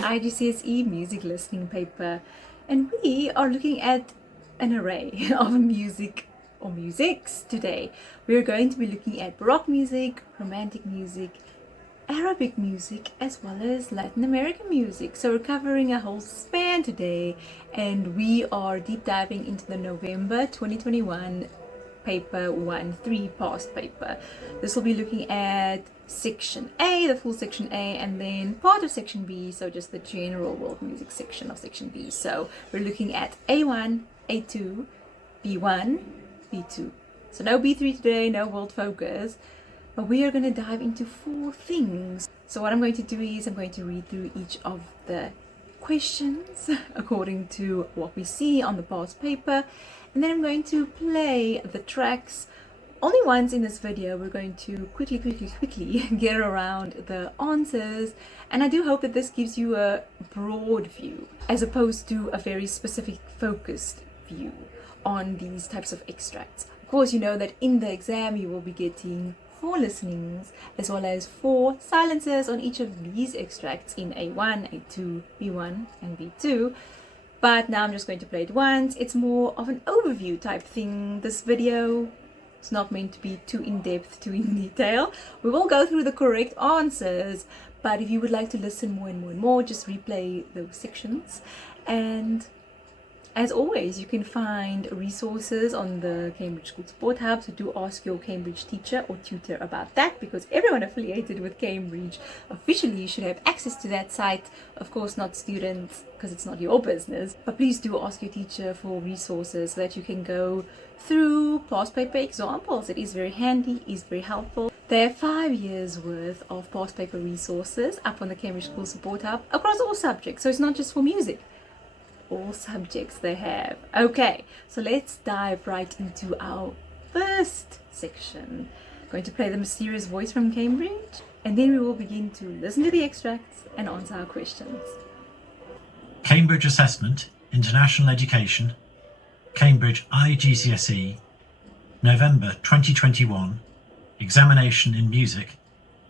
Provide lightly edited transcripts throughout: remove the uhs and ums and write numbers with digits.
IGCSE music listening paper, and we are looking at an array of music or musics today. We're going to be looking at Baroque music, Romantic music, Arabic music, as well as Latin American music. So we're covering a whole span today, and we are deep diving into the November 2021 paper 1-3 past paper. This will be looking at section A, the full section A, and then part of section B, so just the general world music section of section B. So we're looking at A1, A2, B1, B2. So no B3 today, no world focus, but we are going to dive into 4 things. So what I'm going to do is I'm going to read through each of the questions according to what we see on the past paper, and then I'm going to play the tracks only once in this video. We're going to quickly get around the answers, and I do hope that this gives you a broad view as opposed to a very specific focused view on these types of extracts. Of course, you know that in the exam you will be getting 4 listenings as well as 4 silences on each of these extracts in A1, A2, B1 and B2. But now I'm just going to play it once. It's more of an overview type thing, this video. It's not meant to be too in-depth, too in detail. We will go through the correct answers, but if you would like to listen more and more, just replay those sections. And as always, you can find resources on the Cambridge School Support Hub, so do ask your Cambridge teacher or tutor about that, because everyone affiliated with Cambridge officially should have access to that site. Of course, not students, because it's not your business, but please do ask your teacher for resources so that you can go through past paper examples. It is very handy, it is very helpful. There are 5 years worth of past paper resources up on the Cambridge School Support Hub across all subjects, so it's not just for music. All subjects they have. Okay, so let's dive right into our first section. I'm going to play the mysterious voice from Cambridge, and then we will begin to listen to the extracts and answer our questions. Cambridge Assessment, International Education, Cambridge IGCSE, November 2021, Examination in Music,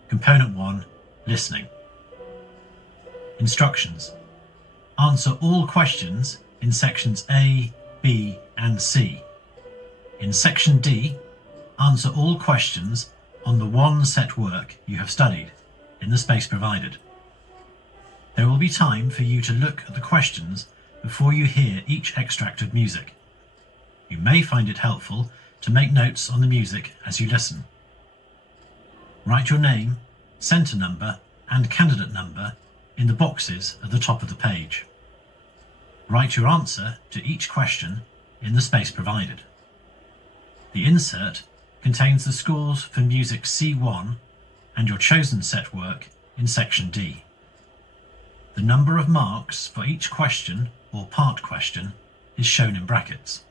Component 1, Listening. Instructions. Answer all questions in sections A, B and C. In section D, answer all questions on the one set work you have studied in the space provided. There will be time for you to look at the questions before you hear each extract of music. You may find it helpful to make notes on the music as you listen. Write your name, centre number and candidate number in the boxes at the top of the page. Write your answer to each question in the space provided. The insert contains the scores for music C1 and your chosen set work in section D. The number of marks for each question or part question is shown in brackets.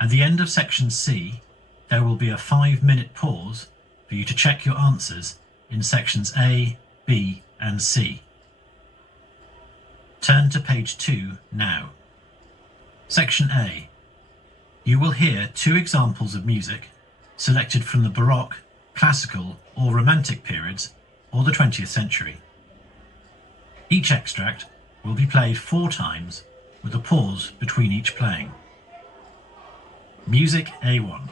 At the end of section C, there will be a 5-minute pause for you to check your answers in sections A, B and C. Turn to page 2 now. Section A. You will hear 2 examples of music selected from the Baroque, Classical or Romantic periods or the 20th century. Each extract will be played 4 times with a pause between each playing. Music A1.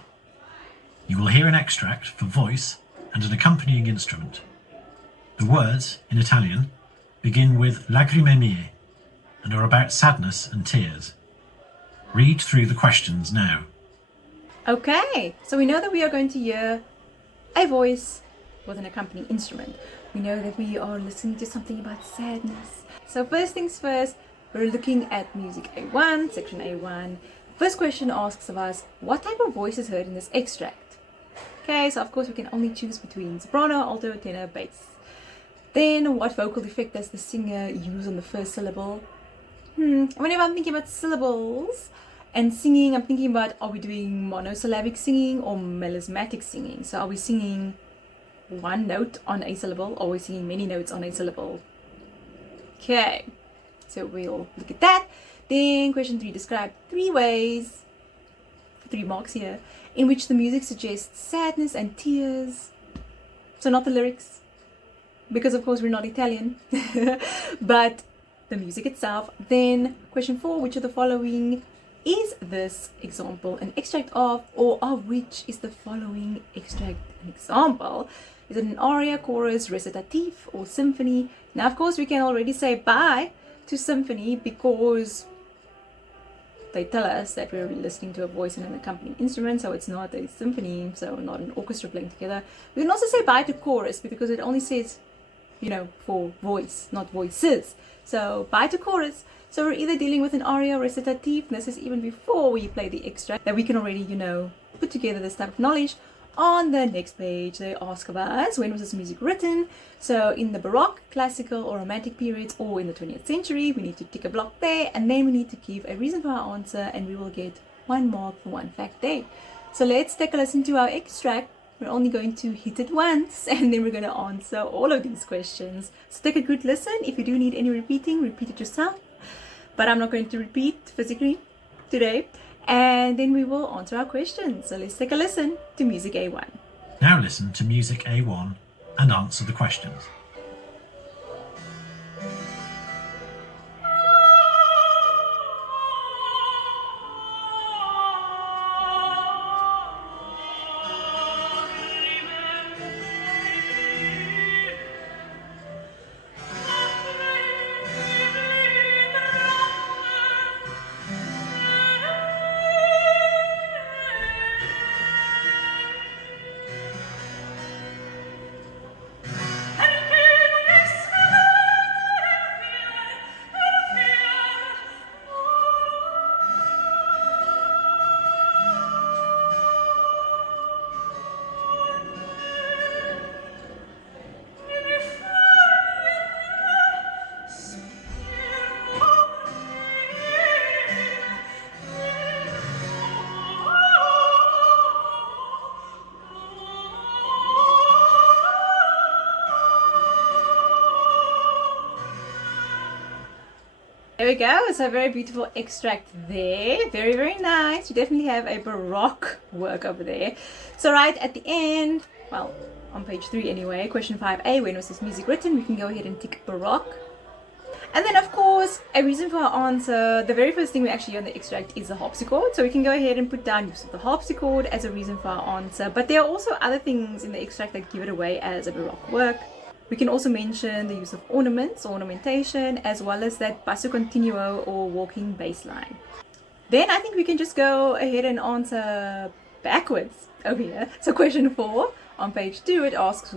You will hear an extract for voice and an accompanying instrument. The words, in Italian, begin with lacrime mie and are about sadness and tears. Read through the questions now. Okay, so we know that we are going to hear a voice with an accompanying instrument. We know that we are listening to something about sadness. So first things first, we're looking at music A1, section A1. First question asks of us, what type of voice is heard in this extract? Okay, so of course we can only choose between soprano, alto, tenor, bass. Then what vocal effect does the singer use on the first syllable? Whenever I'm thinking about syllables and singing, I'm thinking about, are we doing monosyllabic singing or melismatic singing? So are we singing one note on a syllable, or are we singing many notes on a syllable? Okay, so we'll look at that. Then question 3, describe 3 ways, 3 marks here, in which the music suggests sadness and tears. So not the lyrics. because of course we're not Italian, but the music itself. Then question 4, which of the following is this example an extract of, or of which is the following extract an example? Is it an aria, chorus, recitative, or symphony? Now, of course, we can already say bye to symphony because they tell us that we're listening to a voice and an accompanying instrument, so it's not a symphony, so not an orchestra playing together. We can also say bye to chorus because it only says, for voice, not voices. So bye to chorus. So we're either dealing with an aria or recitative. This is even before we play the extract, that we can already, put together this type of knowledge. On the next page, they ask of us, when was this music written? So in the Baroque, classical, or Romantic periods, or in the 20th century, we need to tick a block there, and then we need to give a reason for our answer, and we will get 1 mark for 1 fact there. So let's take a listen to our extract. We're only going to hit it once, and then we're going to answer all of these questions. So take a good listen. If you do need any repeating, repeat it yourself. But I'm not going to repeat physically today. And then we will answer our questions. So let's take a listen to Music A1. Now listen to Music A1 and answer the questions. There we go. It's a very beautiful extract there. Very, very nice. You definitely have a Baroque work over there. So right at the end, well, on page 3 anyway, question 5a, when was this music written? We can go ahead and tick Baroque. And then, of course, a reason for our answer, the very first thing we actually hear on the extract is the harpsichord. So we can go ahead and put down use of the harpsichord as a reason for our answer. But there are also other things in the extract that give it away as a Baroque work. We can also mention the use of ornaments, ornamentation, as well as that basso continuo or walking bass line. Then I think we can just go ahead and answer backwards over here. So question 4 on page 2, it asks,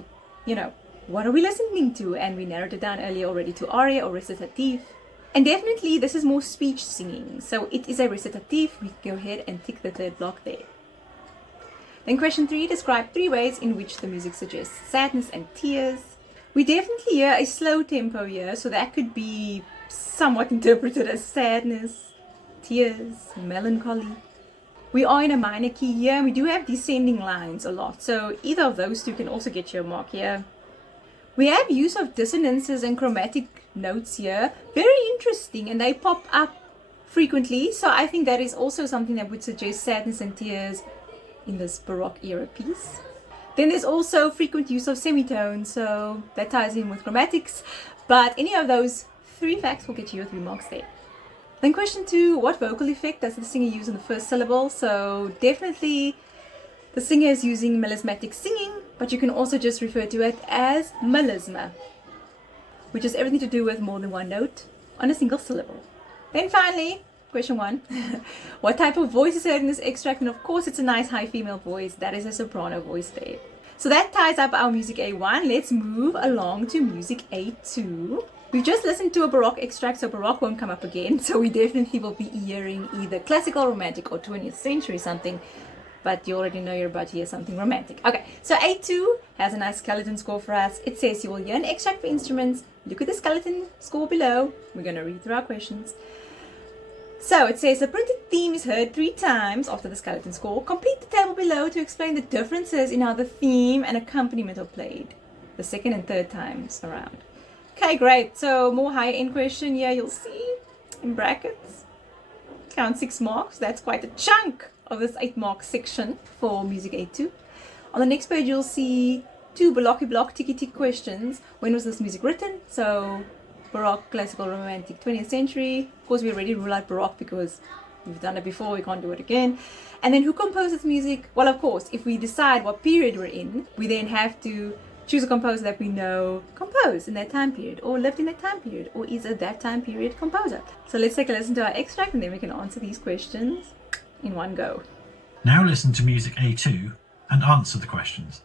what are we listening to? And we narrowed it down earlier already to aria or recitative. And definitely this is more speech singing. So it is a recitative. We can go ahead and tick the 3rd block there. Then question 3, describe 3 ways in which the music suggests sadness and tears. We definitely hear a slow tempo here, so that could be somewhat interpreted as sadness, tears, melancholy. We are in a minor key here, and we do have descending lines a lot, so either of those two can also get you a mark here. We have use of dissonances and chromatic notes here, very interesting, and they pop up frequently, so I think that is also something that would suggest sadness and tears in this Baroque era piece. Then there's also frequent use of semitones, so that ties in with chromatics. But any of those 3 facts will get you your 3 marks there. Then question 2, what vocal effect does the singer use in the first syllable? So definitely the singer is using melismatic singing, but you can also just refer to it as melisma, which is everything to do with more than 1 note on a single syllable. Then finally, question 1, what type of voice is heard in this extract? And of course it's a nice high female voice, that is a soprano voice there. So that ties up our music A1. Let's move along to music A2. We've just listened to a Baroque extract, so Baroque won't come up again, so we definitely will be hearing either classical, romantic, or 20th century something, but you already know you're about to hear something romantic. Okay, so A2 has a nice skeleton score for us. It says you will hear an extract for instruments. Look at the skeleton score below. We're going to read through our questions. So it says the printed theme is heard 3 times after the skeleton score. Complete the table below to explain the differences in how the theme and accompaniment are played the 2nd and 3rd times around. Okay, great. So more higher end question here, you'll see in brackets. Count 6 marks. That's quite a chunk of this 8 mark section for music A2. On the next page, you'll see 2 blocky block ticky tick questions. When was this music written? So Baroque, classical, romantic, 20th century. Of course, we already rule out Baroque because we've done it before, we can't do it again. And then who composes music? Well, of course, if we decide what period we're in, we then have to choose a composer that we know composed in that time period, or lived in that time period, or is a that time period composer. So let's take a listen to our extract and then we can answer these questions in one go. Now listen to music A2 and answer the questions.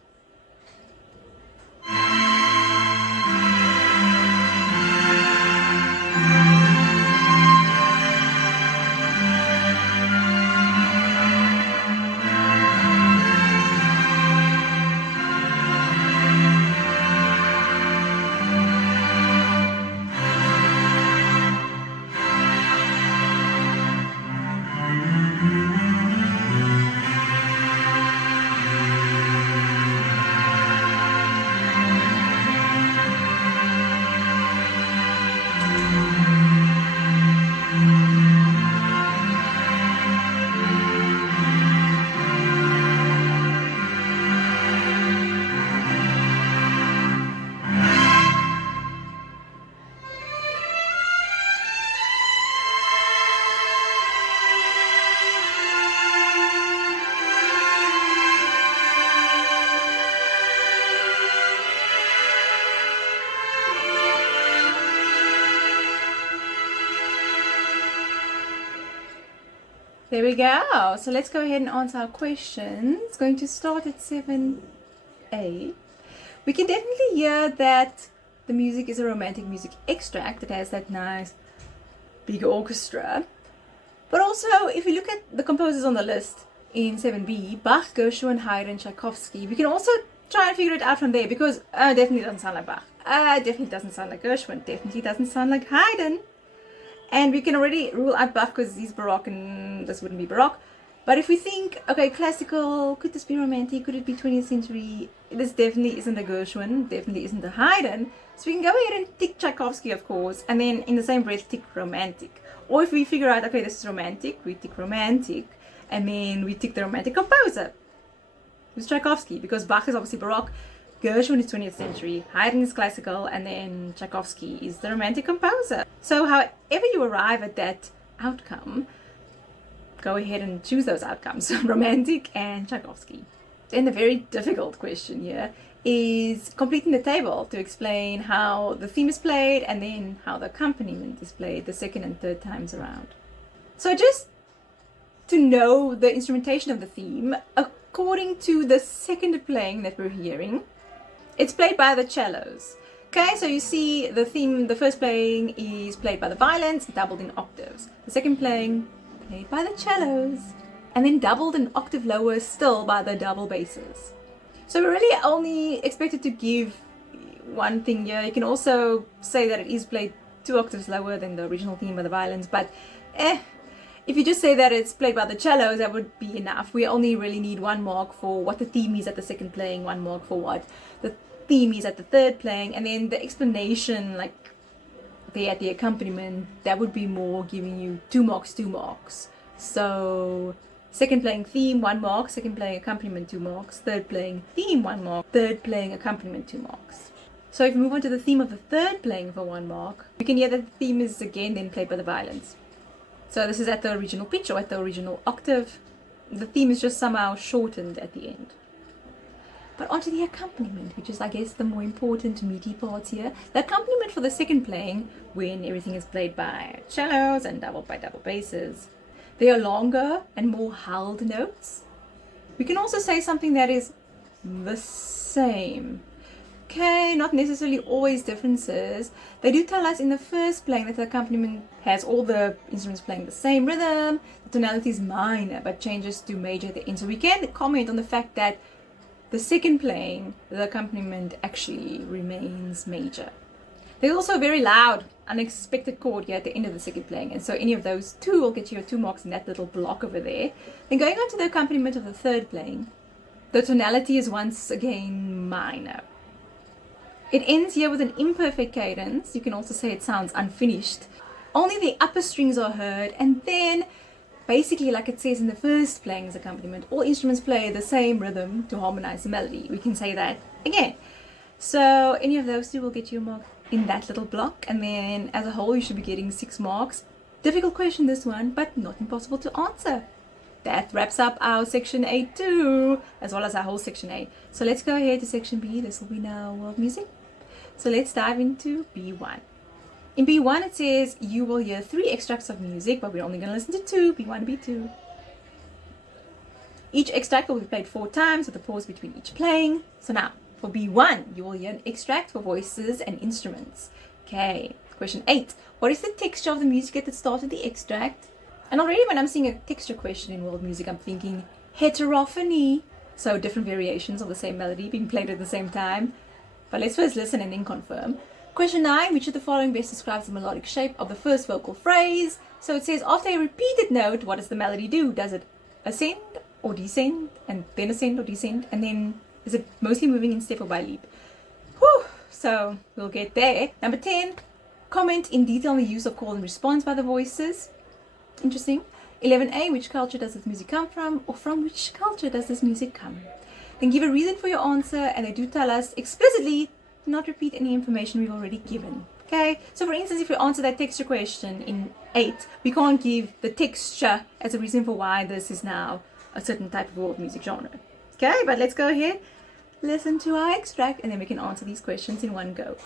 There we go. So let's go ahead and answer our questions. Going to start at 7A. We can definitely hear that the music is a romantic music extract. It has that nice big orchestra. But also, if we look at the composers on the list in 7B, Bach, Gershwin, Haydn, Tchaikovsky, we can also try and figure it out from there, because it definitely doesn't sound like Bach. Definitely doesn't sound like Gershwin. Definitely doesn't sound like Haydn. And we can already rule out Bach because he's Baroque and this wouldn't be Baroque. But if we think, okay, classical, could this be romantic? Could it be 20th century? This definitely isn't a Gershwin, definitely isn't a Haydn. So we can go ahead and tick Tchaikovsky, of course, and then in the same breath tick romantic. Or if we figure out, okay, this is romantic, we tick romantic, and then we tick the romantic composer, who's Tchaikovsky, because Bach is obviously Baroque, Gershwin is 20th century, Haydn is classical, and then Tchaikovsky is the romantic composer. So however you arrive at that outcome, go ahead and choose those outcomes, romantic and Tchaikovsky. Then the very difficult question here is completing the table to explain how the theme is played and then how the accompaniment is played the second and third times around. So just to know the instrumentation of the theme, according to the second playing that we're hearing, it's played by the cellos. Okay, so you see the theme, the first playing is played by the violins, doubled in octaves. The second playing, played by the cellos, and then doubled an octave lower still by the double basses. So we're really only expected to give one thing here. You can also say that it is played 2 octaves lower than the original theme by the violins, but if you just say that it's played by the cellos, that would be enough. We only really need 1 mark for what the theme is at the second playing, 1 mark for what the theme is at the third playing, and then the explanation, like there at the accompaniment, that would be more giving you 2 marks, 2 marks. So second playing theme, 1 mark, second playing accompaniment, 2 marks, third playing theme, 1 mark, third playing accompaniment, 2 marks. So if we move on to the theme of the third playing for 1 mark, you can hear that the theme is again then played by the violins. So this is at the original pitch or at the original octave. The theme is just somehow shortened at the end. But onto the accompaniment, which is, I guess, the more important meaty part here. The accompaniment for the second playing, when everything is played by cellos and doubled by double basses, they are longer and more held notes. We can also say something that is the same. Okay, not necessarily always differences. They do tell us in the first playing that the accompaniment has all the instruments playing the same rhythm, the tonality is minor but changes to major at the end. So we can comment on the fact that the second playing, the accompaniment actually remains major. There's also a very loud, unexpected chord here at the end of the second playing, and so any of those 2 will get you 2 marks in that little block over there. Then going on to the accompaniment of the third playing, the tonality is once again minor. It ends here with an imperfect cadence. You can also say it sounds unfinished. Only the upper strings are heard, and then basically, like it says in the first playing's accompaniment, all instruments play the same rhythm to harmonize the melody. We can say that again. So any of those two will get you a mark in that little block, and then as a whole you should be getting 6 marks. Difficult question, this one, but not impossible to answer. That wraps up our section A too, as well as our whole section A. So let's go ahead to section B. This will be now world music. So let's dive into B1. In B1 it says you will hear 3 extracts of music, but we're only going to listen to 2, B1 and B2. Each extract will be played 4 times with a pause between each playing. So now, for B1, you will hear an extract for voices and instruments. Okay, question 8. What is the texture of the music at the start of the extract? And already when I'm seeing a texture question in world music, I'm thinking heterophony. So different variations of the same melody being played at the same time. But let's first listen and then confirm. Question 9. Which of the following best describes the melodic shape of the first vocal phrase? So it says after a repeated note, what does the melody do? Does it ascend or descend, and then ascend or descend, and then is it mostly moving in step or by leap? Whew, so we'll get there. Number 10, comment in detail on the use of call and response by the voices. Interesting. 11a, which culture does this music come from, or from which culture does this music come? Then give a reason for your answer, and they do tell us explicitly to not repeat any information we've already given. Okay, so for instance, if we answer that texture question in 8, we can't give the texture as a reason for why this is now a certain type of world music genre. Okay, but let's go ahead, listen to our extract, and then we can answer these questions in one go.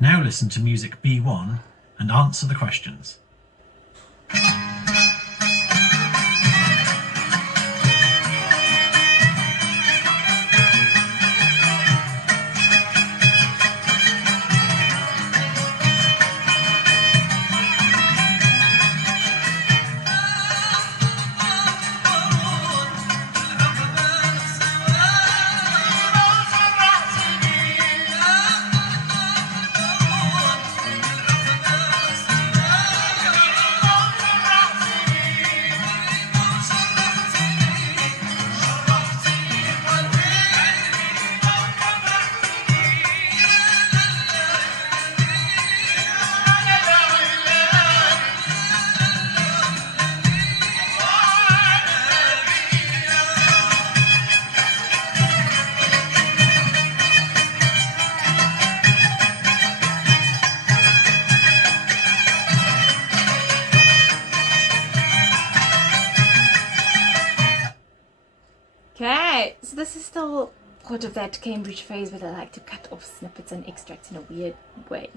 Now listen to music B1 and answer the questions. Okay, so this is still part of that Cambridge phase where they like to cut off snippets and extracts in a weird way.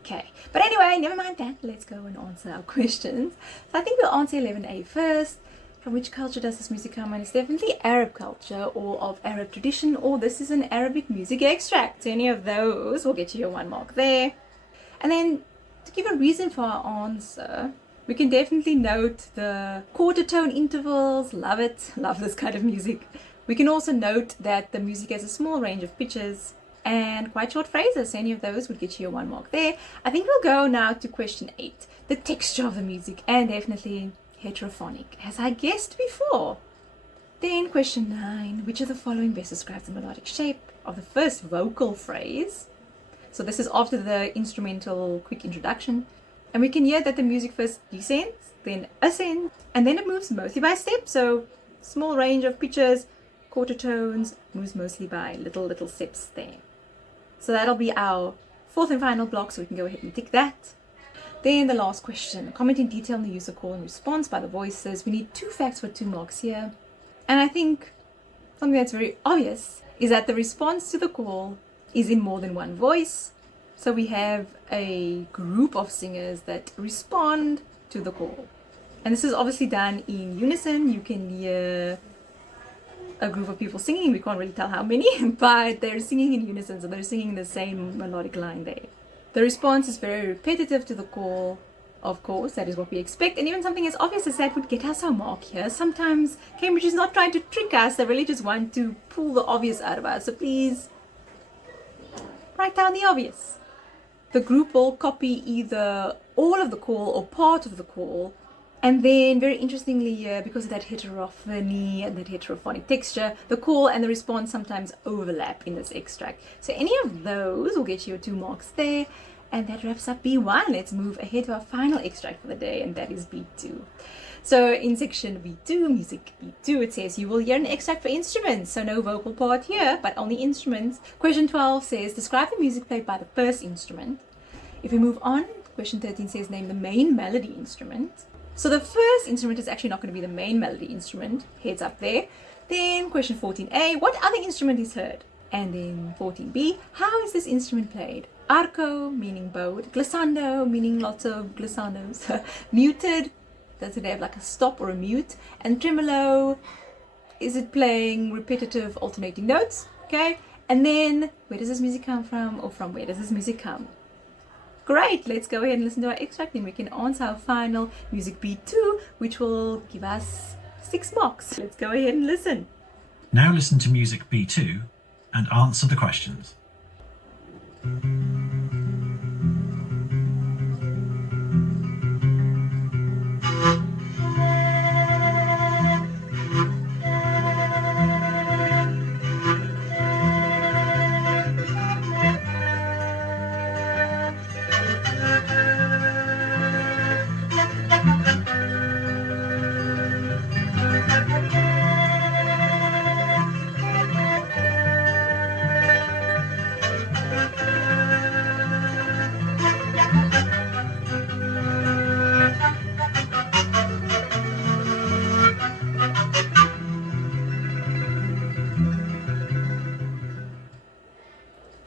Okay, but anyway, never mind that. Let's go and answer our questions. So I think we'll answer 11a first. From which culture does this music come? And it's definitely Arab culture or of Arab tradition, or this is an Arabic music extract. So any of those will get you your 1 mark there. And then to give a reason for our answer, we can definitely note the quarter tone intervals. Love it. Love this kind of music. We can also note that the music has a small range of pitches and quite short phrases. So any of those would get you your 1 mark there. I think we'll go now to question 8. The texture of the music, and definitely heterophonic, as I guessed before. Then question 9. Which of the following best describes the melodic shape of the first vocal phrase? So this is after the instrumental quick introduction. And we can hear that the music first descends, then ascends, and then it moves mostly by step. So small range of pitches, quarter tones, moves mostly by little steps there. So that'll be our 4th and final block, so we can go ahead and tick that. Then the last question, comment in detail on the use of call and response by the voices. We need 2 facts for 2 marks here. And I think something that's very obvious is that the response to the call is in more than one voice. So we have a group of singers that respond to the call. And this is obviously done in unison. You can hear a group of people singing. We can't really tell how many, but they're singing in unison. So they're singing the same melodic line there. The response is very repetitive to the call. Of course, that is what we expect. And even something as obvious as that would get us our mark here. Sometimes Cambridge is not trying to trick us. They really just want to pull the obvious out of us. So please write down the obvious. The group will copy either all of the call or part of the call. And then very interestingly here, because of that heterophony and that heterophonic texture, the call and the response sometimes overlap in this extract. So any of those will get you your 2 marks there. And that wraps up B1. Let's move ahead to our final extract for the day, and that is B2. So in section B2, music B2, it says you will hear an extract for instruments. So no vocal part here, but only instruments. Question 12 says describe the music played by the first instrument. If we move on, question 13 says name the main melody instrument. So the first instrument is actually not going to be the main melody instrument. Heads up there. Then question 14a, what other instrument is heard? And then 14b, how is this instrument played? Arco, meaning bowed. Glissando, meaning lots of glissandos. Muted, does it have like a stop or a mute? And tremolo, is it playing repetitive alternating notes? Okay. And then, where does this music come from? Or from where does this music come? Great, let's go ahead and listen to our extract, and we can answer our final music B2, which will give us 6 marks. Let's go ahead and listen. Now listen to music B2 and answer the questions.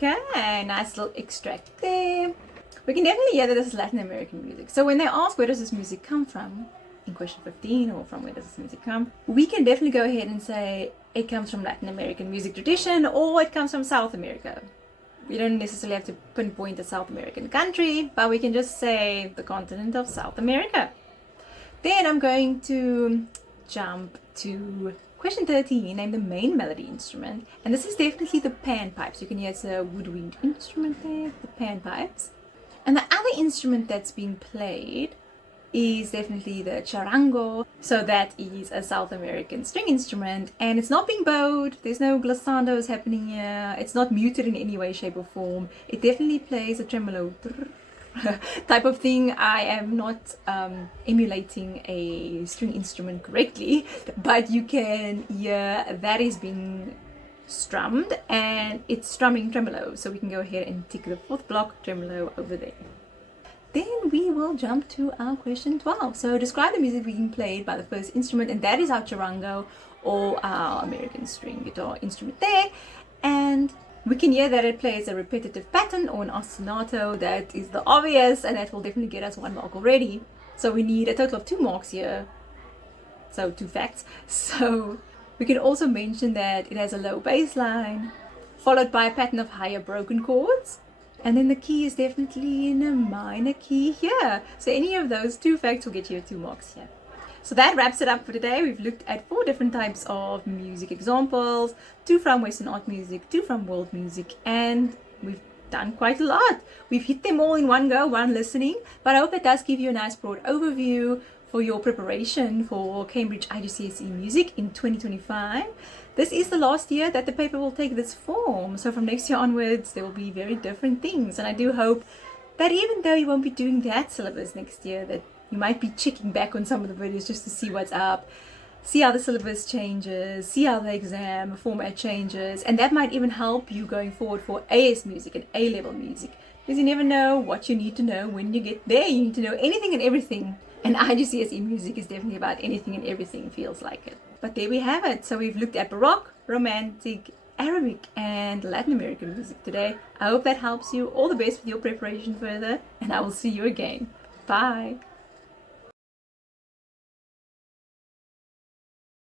Okay, nice little extract there. We can definitely hear that this is Latin American music. So when they ask where does this music come from, in question 15, or from where does this music come, we can definitely go ahead and say it comes from Latin American music tradition, or it comes from South America. We don't necessarily have to pinpoint a South American country, but we can just say the continent of South America. Then I'm going to jump to question 13, name the main melody instrument. And this is definitely the panpipes. You can hear it's a woodwind instrument there, the panpipes. And the other instrument that's being played is definitely the charango. So that is a South American string instrument, and it's not being bowed. There's no glissandos happening here. It's not muted in any way, shape or form. It definitely plays a tremolo type of thing. I am not emulating a string instrument correctly, but you can hear that is being strummed, and it's strumming tremolo. So we can go ahead and tick the 4th block, tremolo, over there. Then we will jump to our question 12. So describe the music being played by the first instrument, and that is our charango, or our American string guitar instrument there. And we can hear that it plays a repetitive pattern or an ostinato. That is the obvious, and that will definitely get us 1 mark already. So we need a total of 2 marks here. So 2 facts. So we can also mention that it has a low bass line, followed by a pattern of higher broken chords. And then the key is definitely in a minor key here. So any of those 2 facts will get you 2 marks here. So that wraps it up for today. We've looked at 4 different types of music examples, 2 from Western art music, 2 from world music, and we've done quite a lot. We've hit them all in one go, one listening, but I hope that does give you a nice broad overview for your preparation for Cambridge IGCSE Music in 2025. This is the last year that the paper will take this form. So from next year onwards, there will be very different things. And I do hope that even though you won't be doing that syllabus next year, that you might be checking back on some of the videos just to see what's up, see how the syllabus changes, see how the exam format changes. And that might even help you going forward for AS music and A-level music. Because you never know what you need to know when you get there. You need to know anything and everything. And IGCSE music is definitely about anything and everything, feels like it. But there we have it. So we've looked at Baroque, Romantic, Arabic and Latin American music today. I hope that helps you. All the best with your preparation further, and I will see you again. Bye.